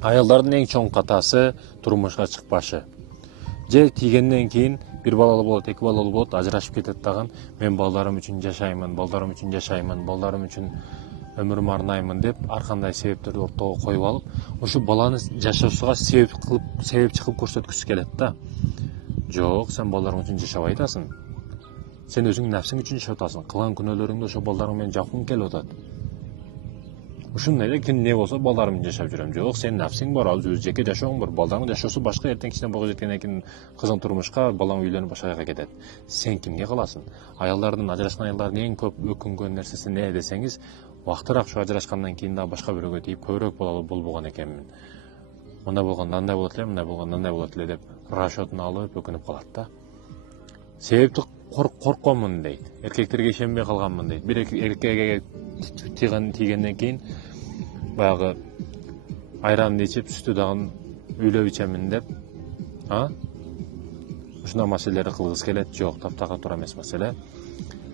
Аялдардын эң чоң катасы турмушка чыкпашы. Же тийгенден кийин бир балалуу болот, эки балалуу болот, ажырашып кетет дагы. Мен балдарым үчүн жашаймын, балдарым үчүн жашаймын, балдарым үчүн өмүрүмү арнаймын деп ар кандай себептерди ортого коюп алып, ошо баланы жашоосуга себепчи кылып көрсөткүсү келет да. Жок, сен балдарың үчүн жашабай атасың. Сен өзүң нәпсиң үчүн жашап атасың. Кылган күнөөлөрүңдү ошо балдарың менен жапкың келип атат. Ушундай эле ким не болсо балдарым менен жашап жүрөм. Жок, сен нәпсиң бар, ал өз жеке жашооң бар. Балдарыңдын жашоосу башка, эртең кичине бойго жеткенден кийин кызың турмушка, балаң үйлөнүп башка жака кетет. Сен кимге каласың? Аялдардын, ажырашкан аялдардын эң көп өкүнгөн нерсеси не десеңиз, убактыраак ушу ажырашкандан кийин да башка бирөөгө тийип көбүрөөк балалуу болбогон экенмин. Мындай болгондо андай болот эле, мындай болгондо андай болот эле деп расчетун алып өкүнүп калат да. Себепти коркконмун дейт. Эркектерге ишенбей калганмын дейт. Бир эркекке тийгенден кийин баягы айранды ичип, сүтү дагы үйлөп ичемин деп, ушундай маселелерди кылгысы келет. Жок, таптакыр туура эмес маселе.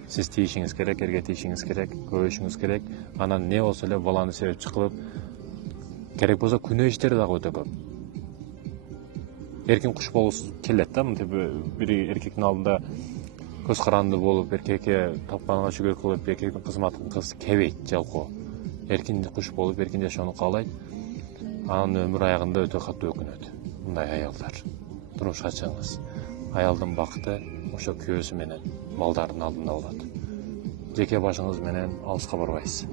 Сиз тийишиңиз керек, эрге тийишиңиз керек, көбөйүшүңүз керек. Анан не болсо эле баланы себепчи кылып, керек болсо күнөө иштери дагы өтө көп. Эркин куш болгусу келет да, мынтип бир эркектин алдында көз каранды болуп, эркекке тапканга шүгүр кылып, эркектин кызматын кылгысы келбейт жалпы. Эркин куш болуп, эркин жашоону каалайт. Анын өмүр аягында өтө катуу өкүнөт. Мындай аялдар. Турмушка чыгыңыз. Аялдын бакыты ошо күйөөсү менен, балдардын алдында болот. Жеке башыңыз менен алыска барбайсыз.